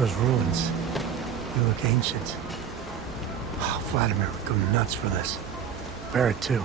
Those ruins, they look ancient. Oh, Vladimir would go nuts for this. Barrett too.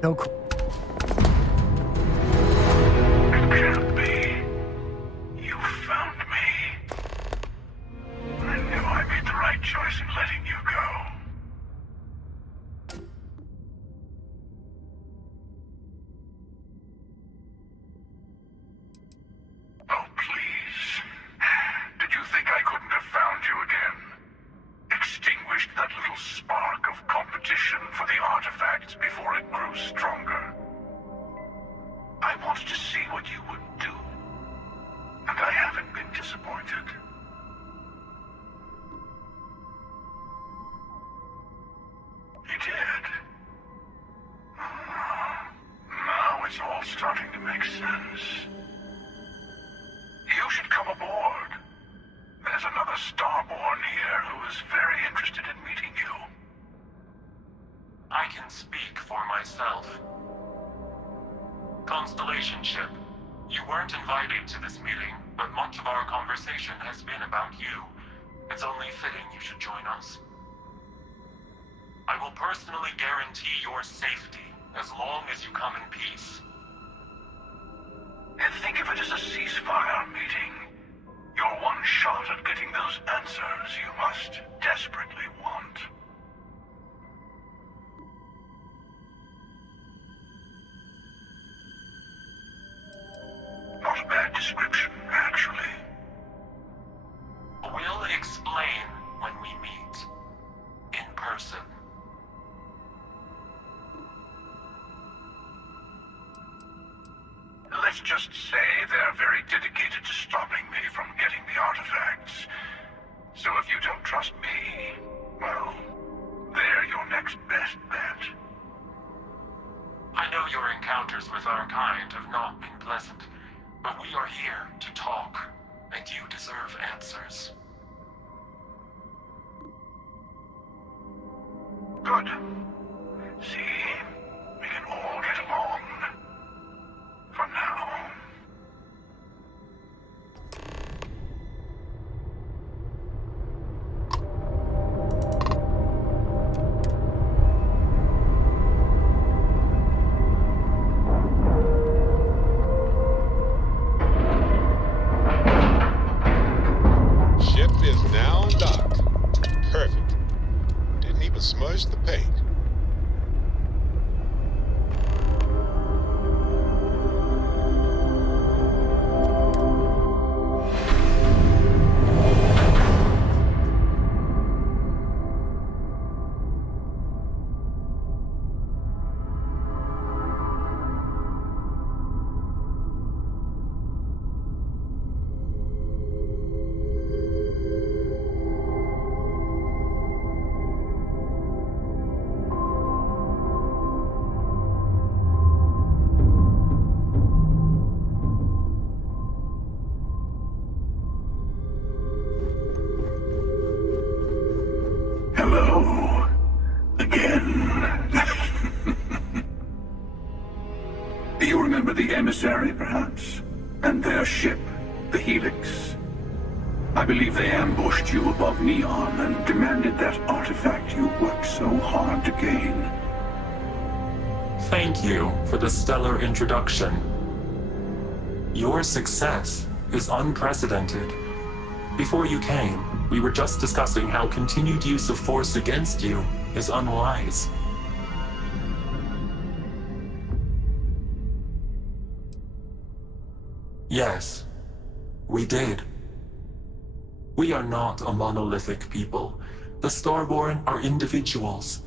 No. It can't be. You found me. I knew I made the right choice in letting you go. Oh, please. Did you think I couldn't have found you again? Extinguished that little spark of competition for the artifacts before it grew stronger. I wanted to see what you would do, and I haven't been disappointed. You did. Now it's all starting to make sense. You should come aboard. There's another Starborn here who is very interested in meeting you. I can speak for myself. Constellation ship, you weren't invited to this meeting, but much of our conversation has been about you. It's only fitting you should join us. I will personally guarantee your safety as long as you come in peace. And think of it as a ceasefire meeting. Your one shot at getting those answers you must desperately want. Not a bad description, actually. We'll explain when we meet. In person. Let's just say they're very dedicated to stopping me from getting the artifacts. So if you don't trust me, well, they're your next best bet. I know your encounters with our kind have not been pleasant, but we are here deserve answers. Good. See? We can all get along. For now. Ship is now docked. Perfect. Didn't even smudge the paint. Hello. Again. Do you remember the emissary, perhaps? And their ship, the Helix? I believe they ambushed you above Neon and demanded that artifact you worked so hard to gain. Thank you for the stellar introduction. Your success is unprecedented. Before you came, we were just discussing how continued use of force against you is unwise. Yes, we did. We are not a monolithic people. The Starborn are individuals.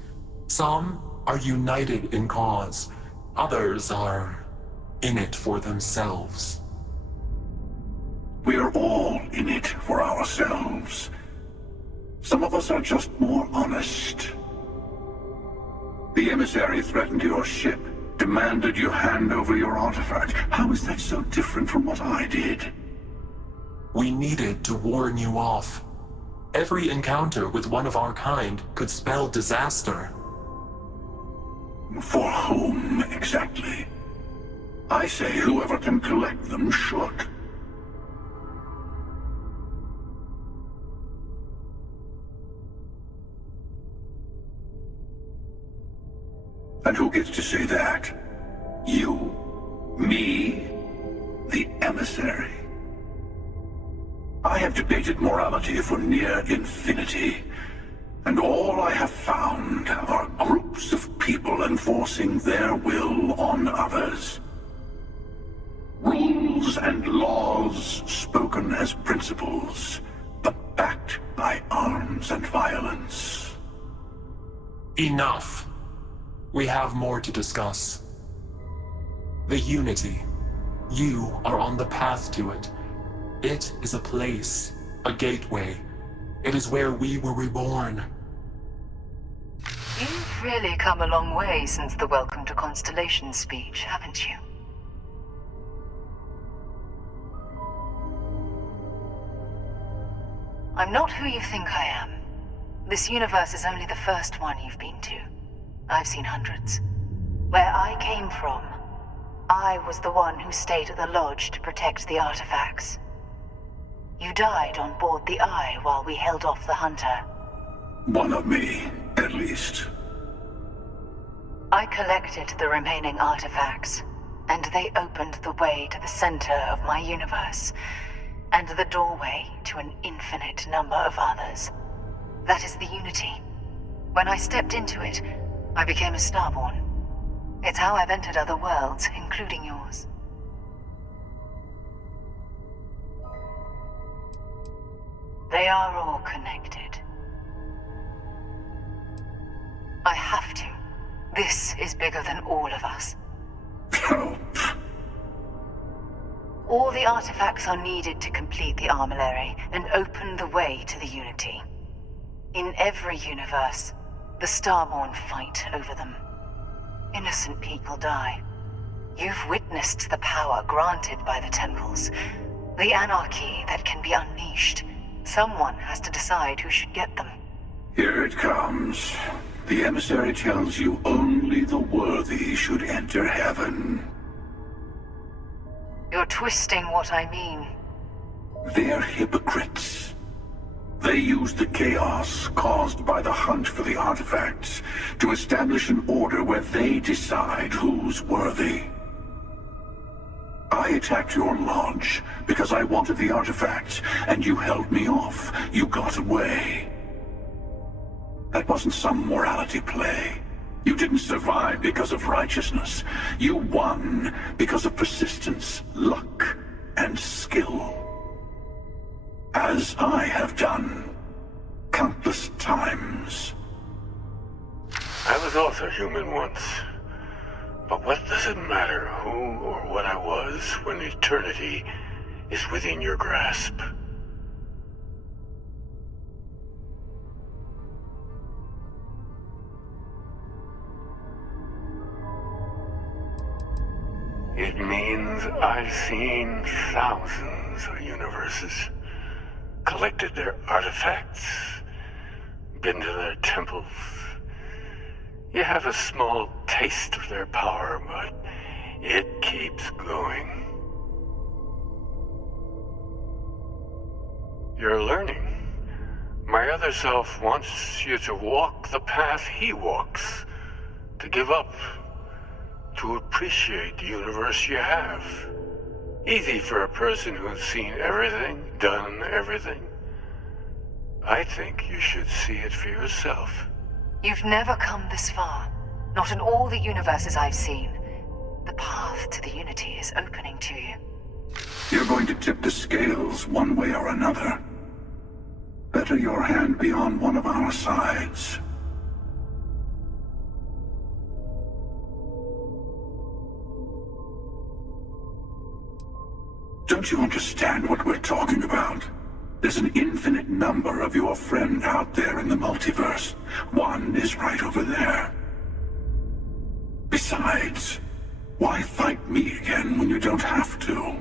Some are united in cause. Others are in it for themselves. We are all in it for ourselves. Some of us are just more honest. The emissary threatened your ship, demanded you hand over your artifact. How is that so different from what I did? We needed to warn you off. Every encounter with one of our kind could spell disaster. For whom, exactly? I say whoever can collect them should. And who gets to say that? You? Me? The emissary? I have debated morality for near infinity, and all I have found are groups of people enforcing their will on others. Rules and laws spoken as principles, but backed by arms and violence. Enough. We have more to discuss. The Unity. You are on the path to it. It is a place, a gateway. It is where we were reborn. You've really come a long way since the Welcome to Constellation speech, haven't you? I'm not who you think I am. This universe is only the first one you've been to. I've seen hundreds. Where I came from, I was the one who stayed at the lodge to protect the artifacts. You died on board the Eye while we held off the Hunter. One of me, at least. I collected the remaining artifacts, and they opened the way to the center of my universe, and the doorway to an infinite number of others. That is the Unity. When I stepped into it, I became a Starborn. It's how I've entered other worlds, including yours. They are all connected. I have to. This is bigger than all of us. All the artifacts are needed to complete the armillary and open the way to the Unity. In every universe, the Starborn fight over them. Innocent people die. You've witnessed the power granted by the temples, The anarchy that can be unleashed. Someone has to decide who should get them. Here it comes. The emissary tells you only the worthy should enter heaven. You're twisting what I mean. They're hypocrites. They use the chaos caused by the hunt for the artifacts to establish an order where they decide who's worthy. I attacked your lodge because I wanted the artifacts, and you held me off. You got away. That wasn't some morality play. You didn't survive because of righteousness. You won because of persistence, luck, and skill. As I have done countless times. I was also human once. But what does it matter who or what I was when eternity is within your grasp? It means I've seen thousands of universes, collected their artifacts, been to their temples. You have a small taste of their power, but it keeps going. You're learning. My other self wants you to walk the path he walks, to give up, to appreciate the universe you have. Easy for a person who's seen everything, done everything. I think you should see it for yourself. You've never come this far. Not in all the universes I've seen. The path to the Unity is opening to you. You're going to tip the scales one way or another. Better your hand be on one of our sides. Don't you understand what we're talking about? There's an infinite number of your friend out there in the multiverse. One is right over there. Besides, why fight me again when you don't have to?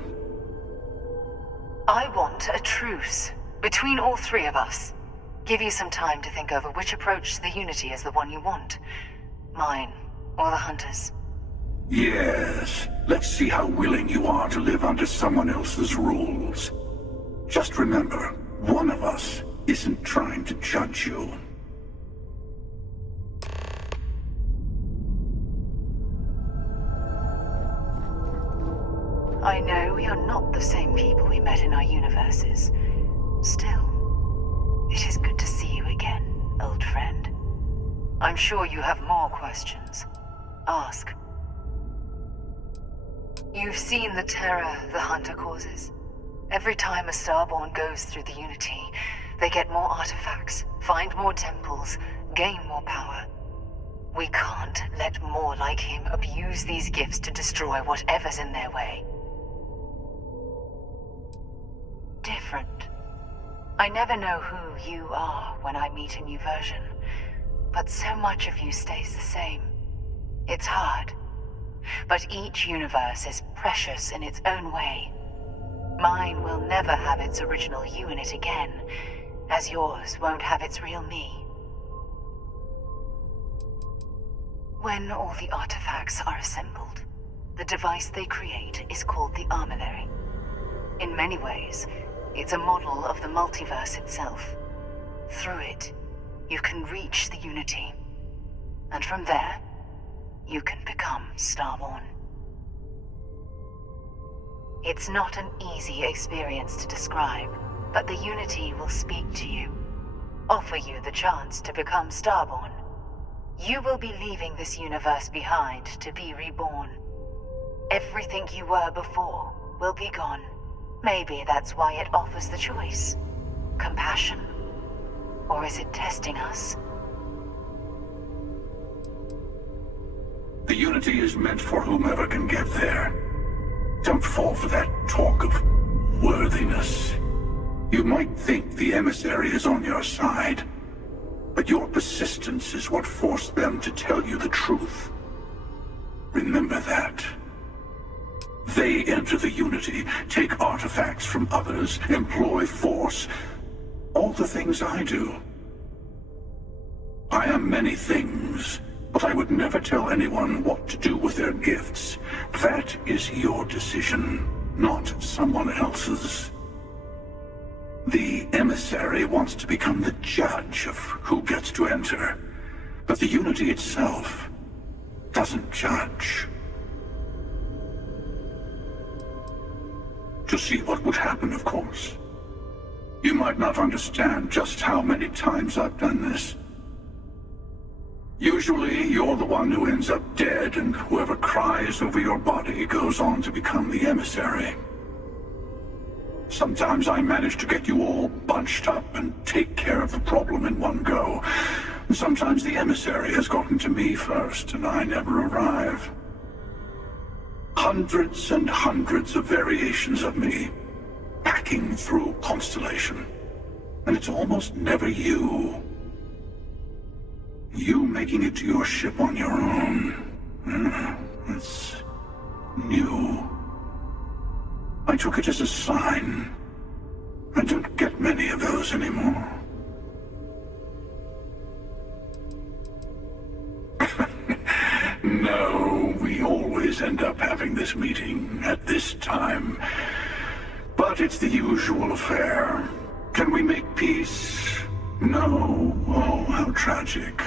I want a truce between all three of us. Give you some time to think over which approach to the Unity is the one you want. Mine, or the Hunters. Yes. Let's see how willing you are to live under someone else's rules. Just remember, one of us isn't trying to judge you. I know we are not the same people we met in our universes. Still, it is good to see you again, old friend. I'm sure you have more questions. Ask. You've seen the terror the Hunter causes. Every time a Starborn goes through the Unity, they get more artifacts, find more temples, gain more power. We can't let more like him abuse these gifts to destroy whatever's in their way. Different. I never know who you are when I meet a new version, but so much of you stays the same. It's hard. But each universe is precious in its own way. Mine will never have its original you in it again, as yours won't have its real me. When all the artifacts are assembled, the device they create is called the Armillary. In many ways, it's a model of the multiverse itself. Through it, you can reach the Unity. And from there, you can become Starborn. It's not an easy experience to describe, but the Unity will speak to you, offer you the chance to become Starborn. You will be leaving this universe behind to be reborn. Everything you were before will be gone. Maybe that's why it offers the choice. Compassion? Or is it testing us? The Unity is meant for whomever can get there. Don't fall for that talk of worthiness. You might think the emissary is on your side, but your persistence is what forced them to tell you the truth. Remember that. They enter the Unity, take artifacts from others, employ force. All the things I do. I am many things, but I would never tell anyone what to do with their gifts. That is your decision, not someone else's. The emissary wants to become the judge of who gets to enter, but the Unity itself doesn't judge. To see what would happen, of course. You might not understand just how many times I've done this. Usually, you're the one who ends up dead, and whoever cries over your body goes on to become the emissary. Sometimes I manage to get you all bunched up and take care of the problem in one go. Sometimes the emissary has gotten to me first, and I never arrive. Hundreds and hundreds of variations of me, hacking through Constellation. And it's almost never you. You making it to your ship on your own. It's new. I took it as a sign. I don't get many of those anymore. No, we always end up having this meeting at this time. But it's the usual affair. Can we make peace? No. Oh, how tragic.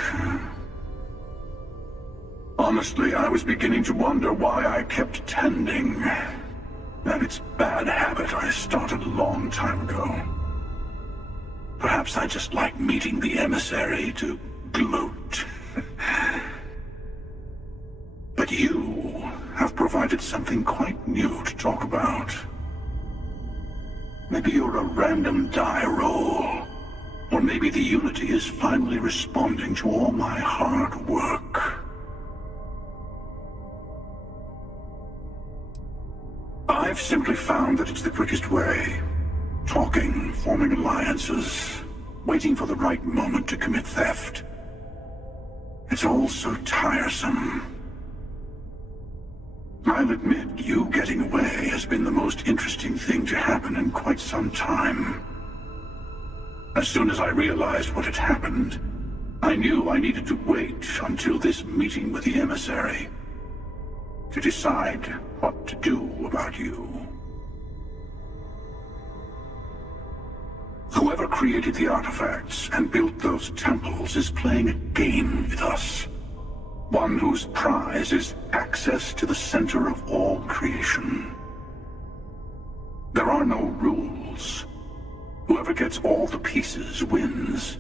Honestly, I was beginning to wonder why I kept attending. And it's bad habit I started a long time ago. Perhaps I just like meeting the emissary to gloat. But you have provided something quite new to talk about. Maybe you're a random die roll. Or maybe the Unity is finally responding to all my hard work. I've simply found that it's the quickest way. Talking, forming alliances, waiting for the right moment to commit theft. It's all so tiresome. I'll admit, you getting away has been the most interesting thing to happen in quite some time. As soon as I realized what had happened, I knew I needed to wait until this meeting with the emissary to decide what to do about you. Whoever created the artifacts and built those temples is playing a game with us. One whose prize is access to the center of all creation. There are no rules. Whoever gets all the pieces wins.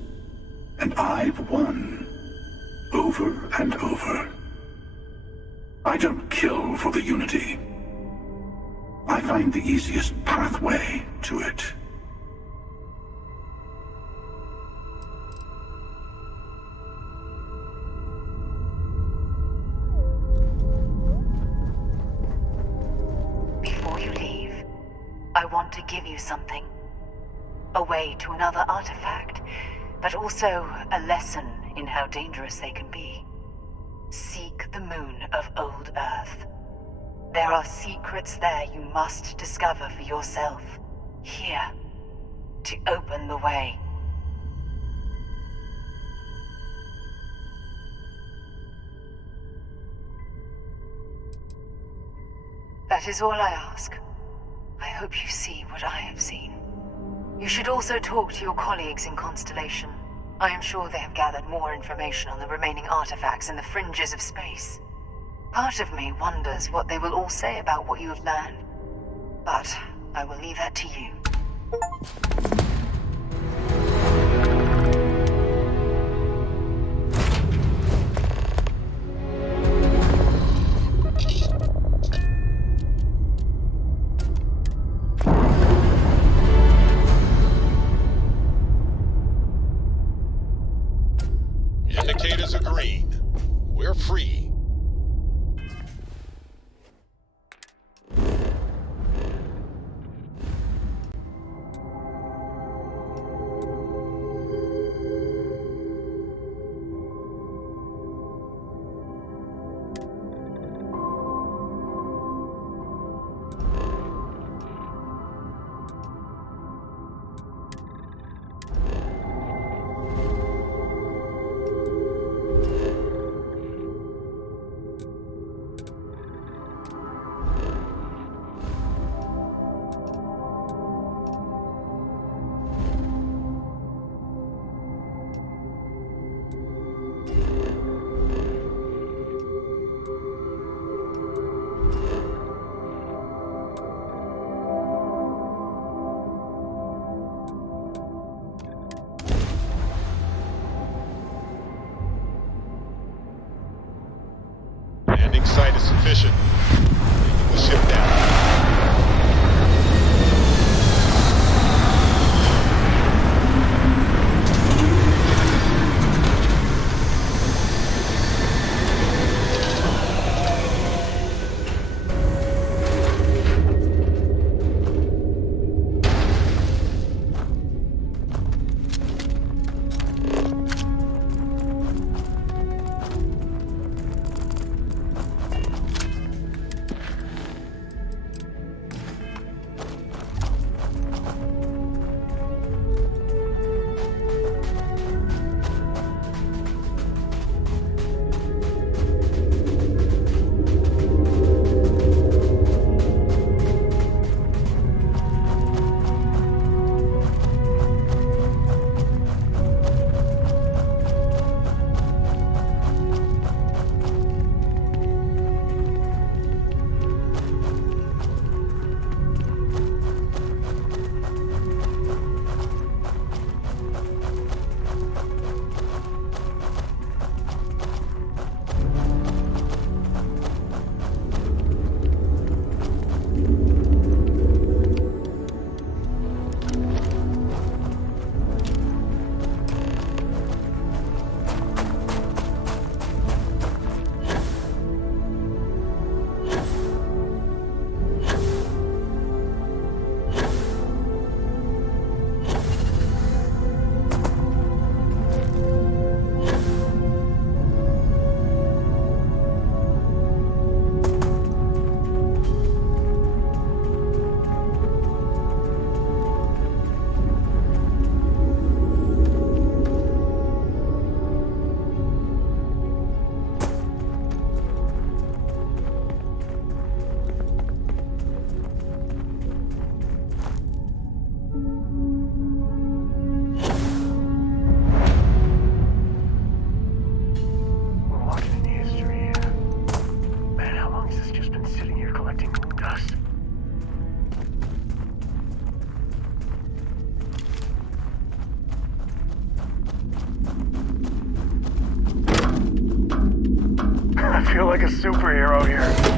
And I've won. Over and over. I don't kill for the Unity. I find the easiest pathway to it. Before you leave, I want to give you something. A way to another artifact, but also a lesson in how dangerous they can be. Seek the moon of Old Earth. There are secrets there you must discover for yourself. Here, to open the way. That is all I ask. I hope you see what I have seen. You should also talk to your colleagues in Constellation. I am sure they have gathered more information on the remaining artifacts in the fringes of space. Part of me wonders what they will all say about what you have learned. But I will leave that to you. Indicators are green. We're free. insufficient. Taking the ship down. I feel like a superhero here.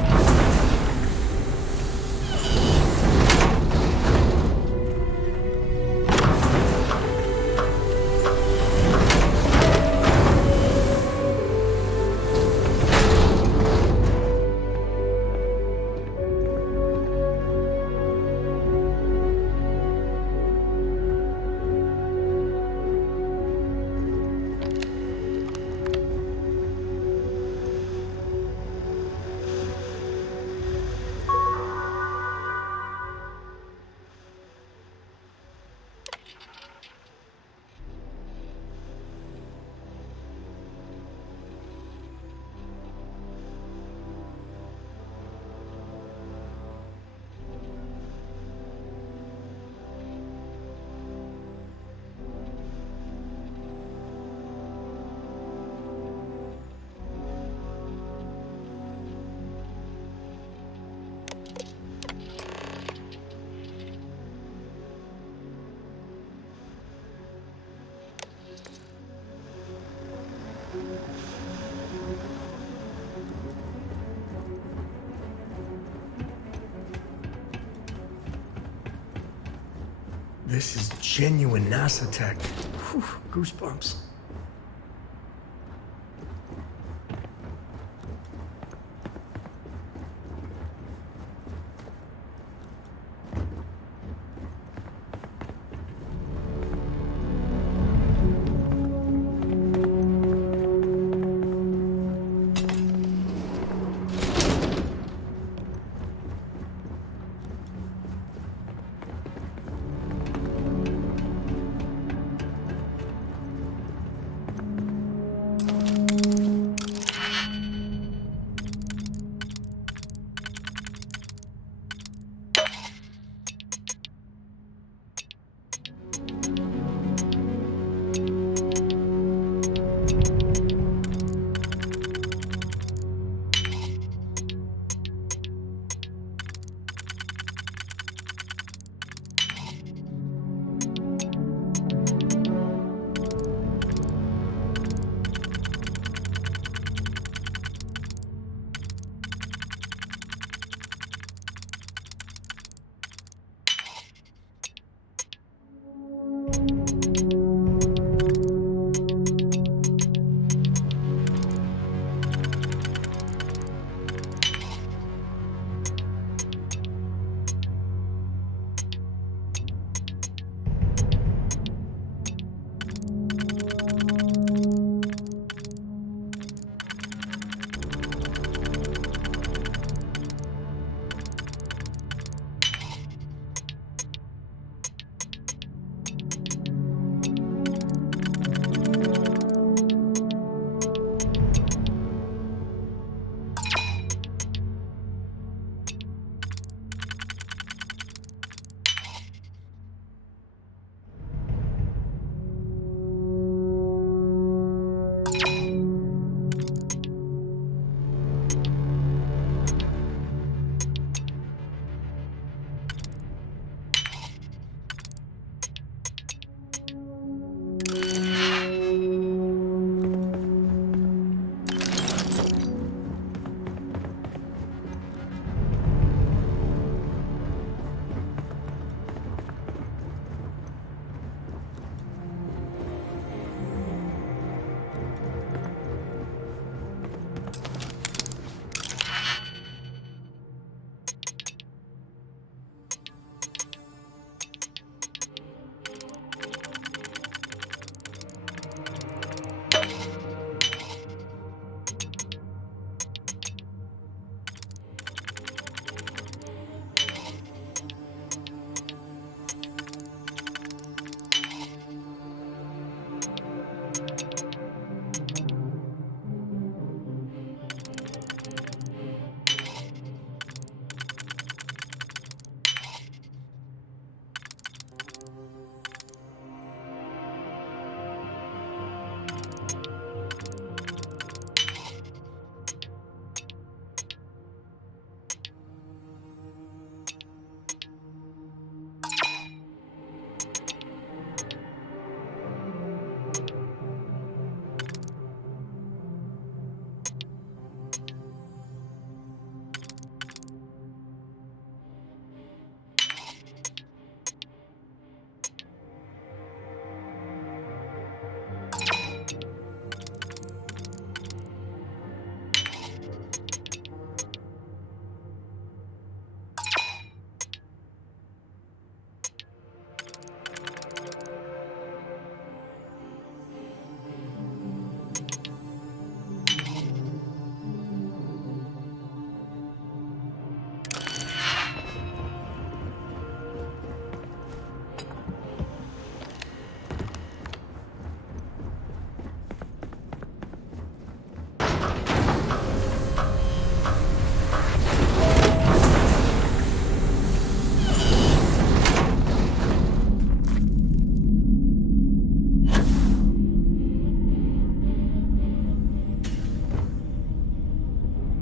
This is genuine NASA tech. Whew, goosebumps.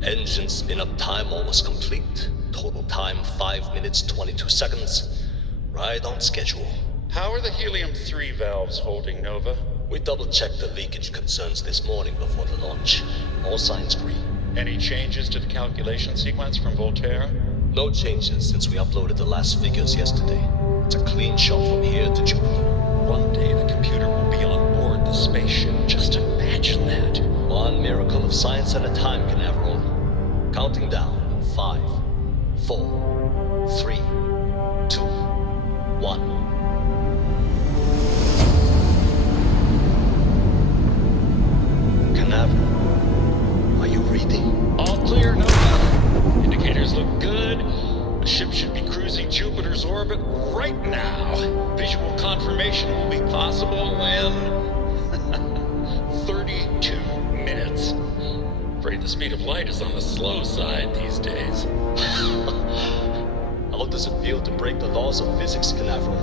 Engine spin-up time almost complete. Total time 5 minutes 22 seconds. Right on schedule. How are the helium-3 valves holding, Nova? We double-checked the leakage concerns this morning before the launch. All signs green. Any changes to the calculation sequence from Voltaire? No changes since we uploaded the last figures yesterday. It's a clean shot from here to Jupiter. One day the computer will be on board the spaceship. Just imagine that. One miracle of science at a time, Canaveral. Counting down. 5, 4, 3, 2, 1. Canaveral, are you reading? All clear, Nova. Indicators look good. The ship should be cruising Jupiter's orbit right now. Visual confirmation will be possible in 32 minutes. Afraid the speed of light is on the slow side these days. How does it feel to break the laws of physics, Canaveral?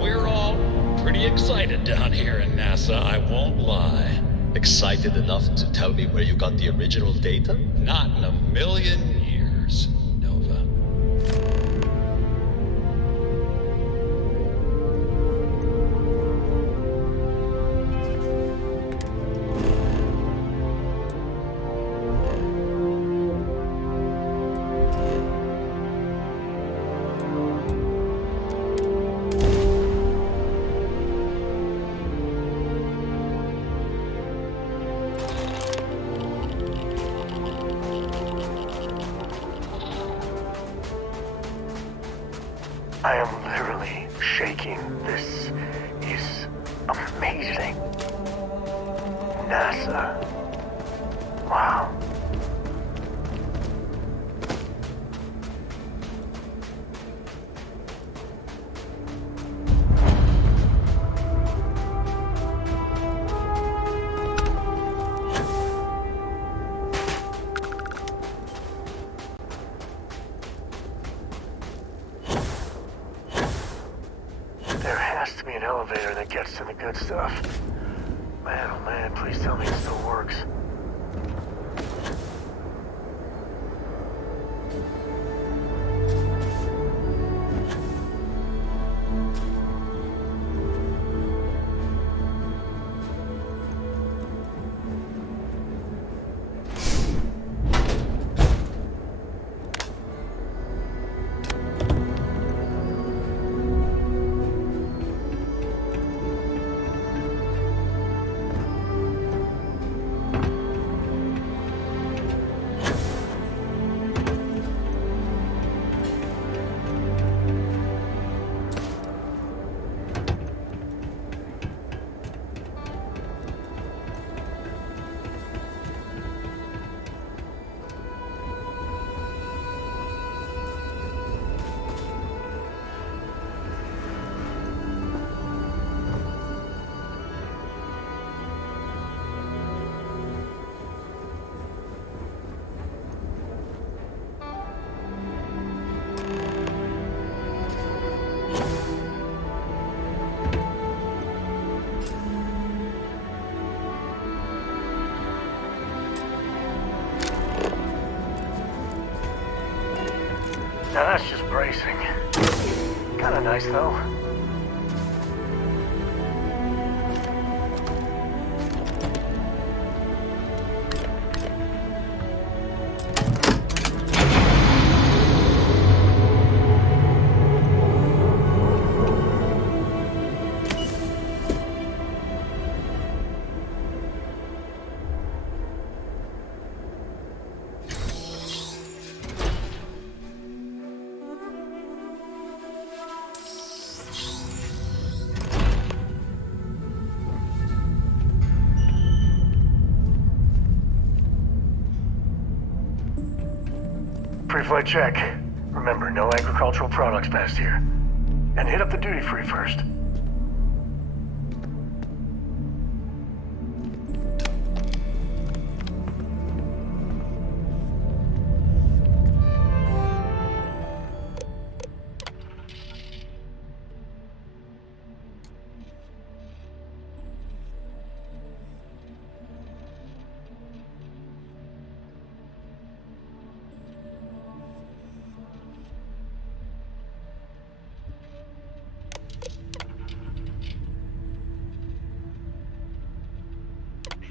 We're all pretty excited down here in NASA, I won't lie. Excited enough to tell me where you got the original data? Not in a million years, Nova. I am literally shaking. This is amazing. NASA. Wow. There has to be an elevator that gets to the good stuff. Man, oh man, please tell me it still works. Now that's just bracing. Kinda nice though. Pre-flight check. Remember, no agricultural products past here. And hit up the duty-free first.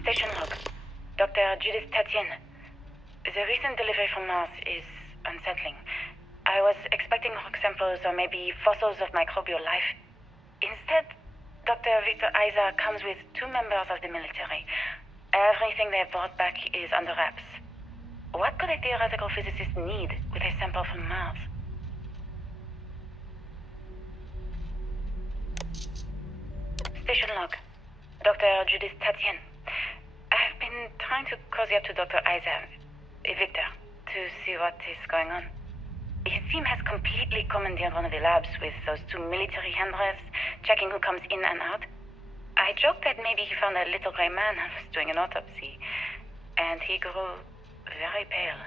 Station log. Dr. Judith Tatienne. The recent delivery from Mars is unsettling. I was expecting rock samples or maybe fossils of microbial life. Instead, Dr. Victor Isa comes with 2 members of the military. Everything they brought back is under wraps. What could a theoretical physicist need with a sample from Mars? Station log. Dr. Judith Tatienne. I've been trying to cozy up to Dr. Isa, Victor, to see what is going on. His team has completely commandeered one of the labs with those 2 military handlers, checking who comes in and out. I joked that maybe he found a little gray man and was doing an autopsy, and he grew very pale.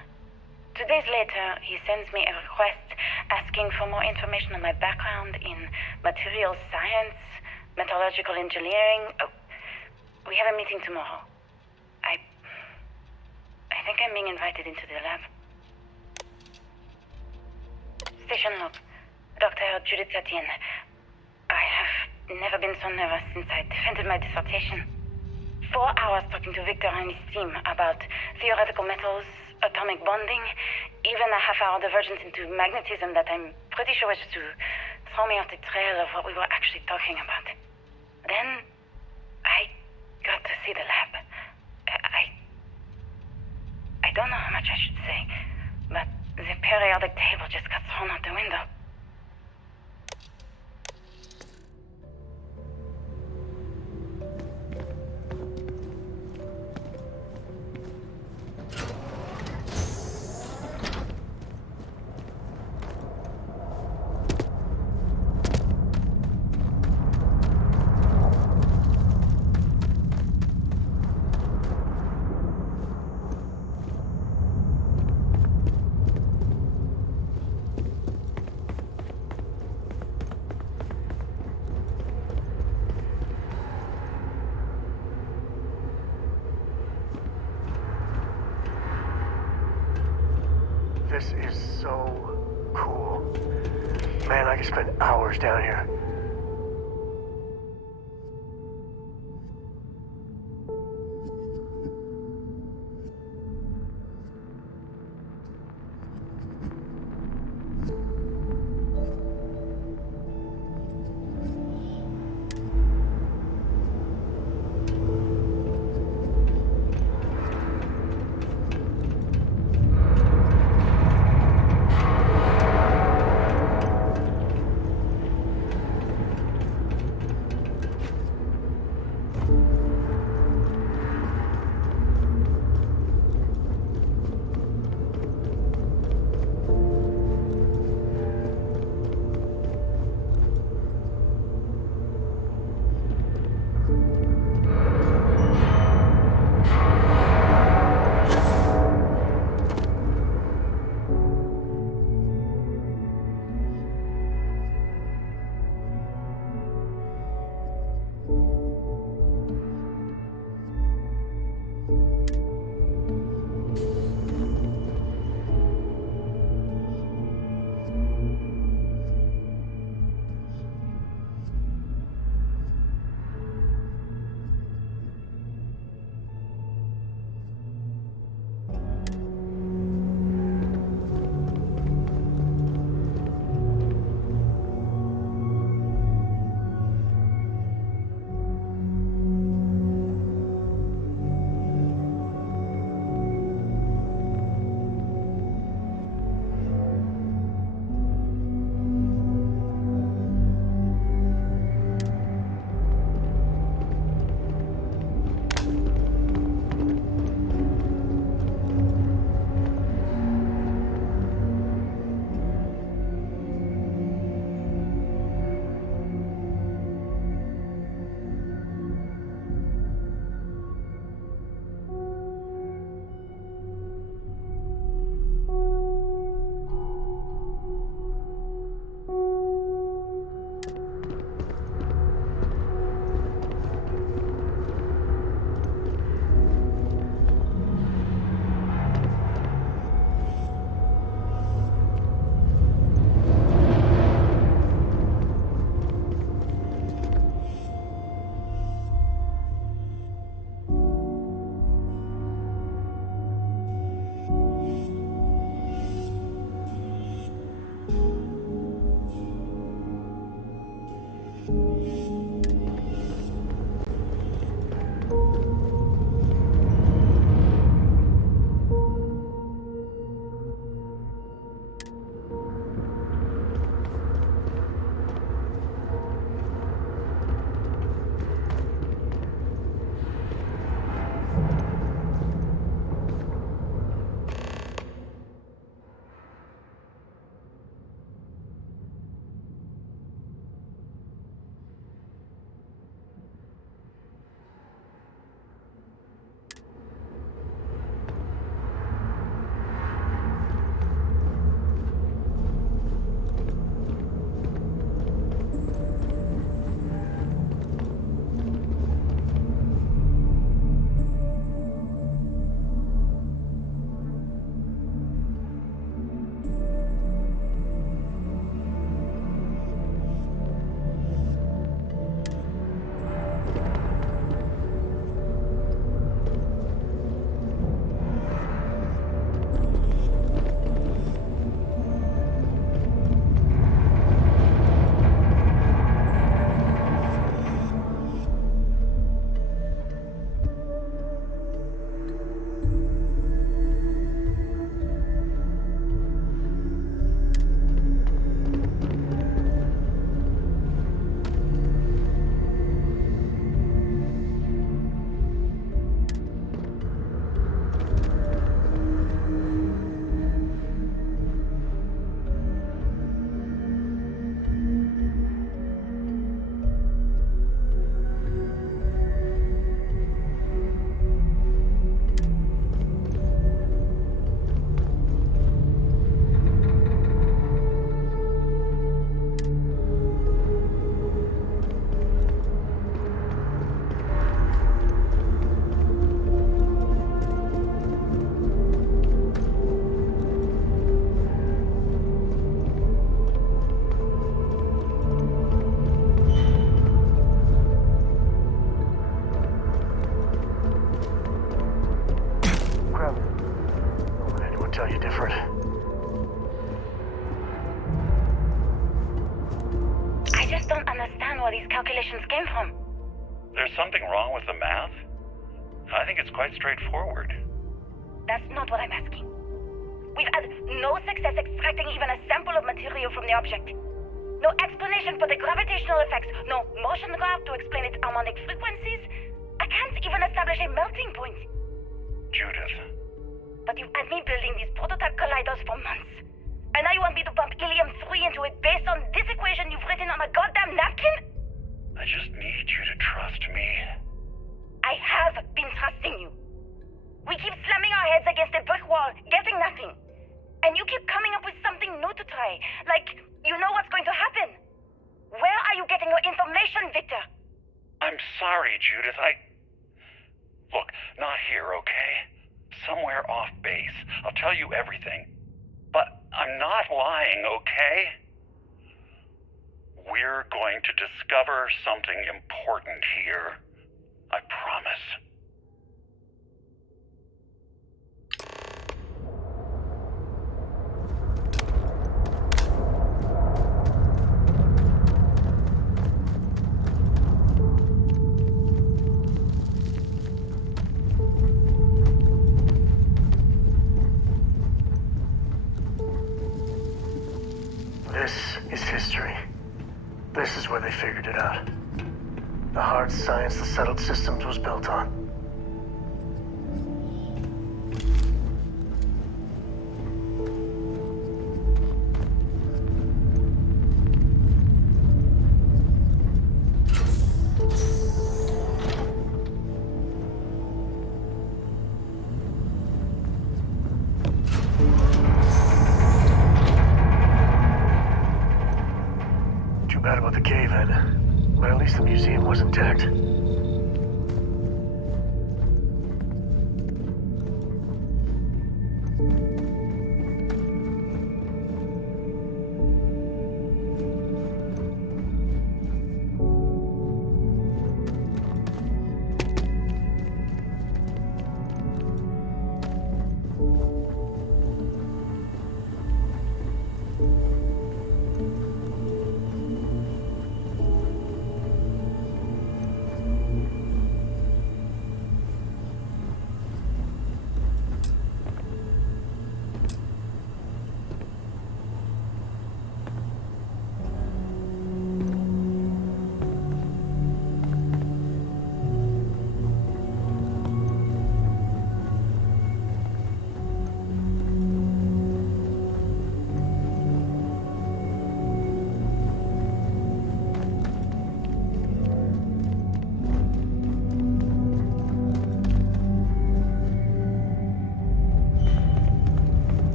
2 days later, he sends me a request asking for more information on my background in materials science, metallurgical engineering. Oh, we have a meeting tomorrow. I think I'm being invited into the lab. Station log. Dr. Judith Tatienne. I have never been so nervous since I defended my dissertation. 4 hours talking to Victor and his team about theoretical metals, atomic bonding, even a half-hour divergence into magnetism that I'm pretty sure was to throw me off the trail of what we were actually talking about. Then, I got to see the lab. I don't know how much I should say, but the periodic table just got thrown out the window. This is so cool. Man, I could spend hours down here. tell you different. I just don't understand where these calculations came from. There's something wrong with the math? I think it's quite straightforward. That's not what I'm asking. We've had no success extracting even a sample of material from the object. No explanation for the gravitational effects, no motion graph to explain its harmonic frequencies. I can't even establish a melting point. Judith. But you've had me building these prototype colliders for months. And now you want me to pump helium-3 into it based on this equation you've written on a goddamn napkin? I just need you to trust me. I have been trusting you. We keep slamming our heads against a brick wall, getting nothing. And you keep coming up with something new to try. Like, you know what's going to happen. Where are you getting your information, Victor? I'm sorry, Judith. Look, not here, okay? Somewhere off base. I'll tell you everything. But I'm not lying, okay? We're going to discover something important here. I promise. This is history. This is where they figured it out. The hard science the settled systems was built on. Too bad about the cave-in, but at least the museum was intact.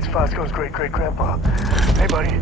It's Fosco's great-great-grandpa. Hey, buddy.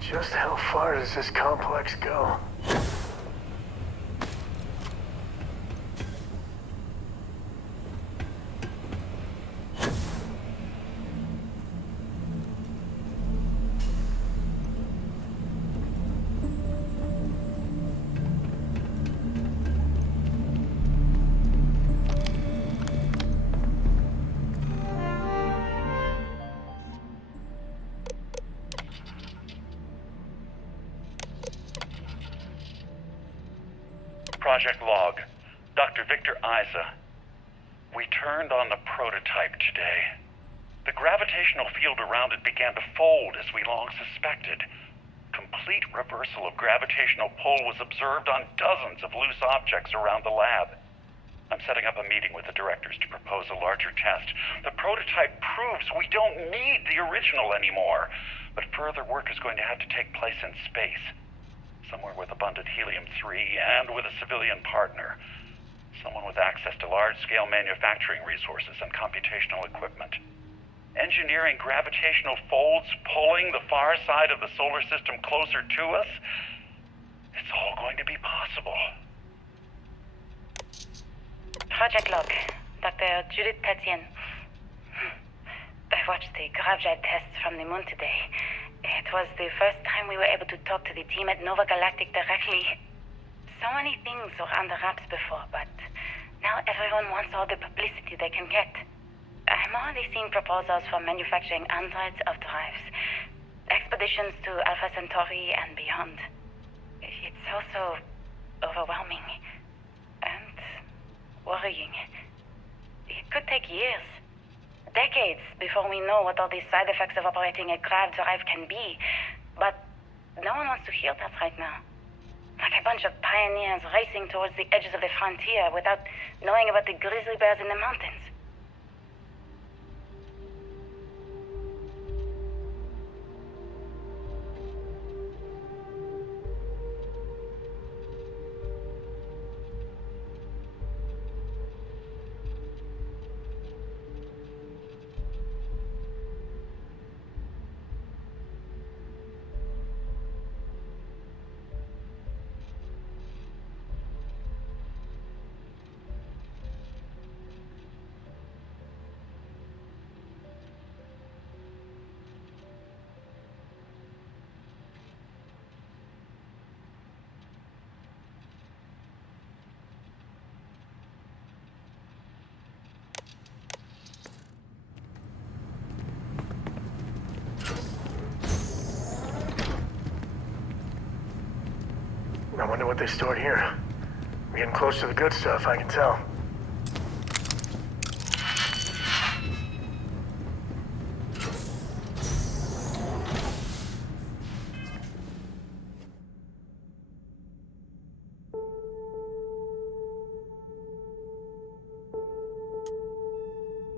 Just how far does this complex go? Project Log, Dr. Victor Isa. We turned on the prototype today. The gravitational field around it began to fold as we long suspected. Complete reversal of gravitational pull was observed on dozens of loose objects around the lab. I'm setting up a meeting with the directors to propose a larger test. The prototype proves we don't need the original anymore, but further work is going to have to take place in space. Somewhere with abundant helium-3 and with a civilian partner. Someone with access to large-scale manufacturing resources and computational equipment. Engineering gravitational folds pulling the far side of the solar system closer to us? It's all going to be possible. Project Log, Dr. Judith Tatian. I watched the gravjet tests from the moon today. It was the first time we were able to talk to the team at Nova Galactic directly. So many things were under wraps before, but now everyone wants all the publicity they can get. I'm already seeing proposals for manufacturing androids of drives, expeditions to Alpha Centauri and beyond. It's also overwhelming and worrying. It could take years. Decades before we know what all the side effects of operating a grav drive can be. But no one wants to hear that right now. Like a bunch of pioneers racing towards the edges of the frontier without knowing about the grizzly bears in the mountains. I wonder what they stored here. We're getting close to the good stuff, I can tell.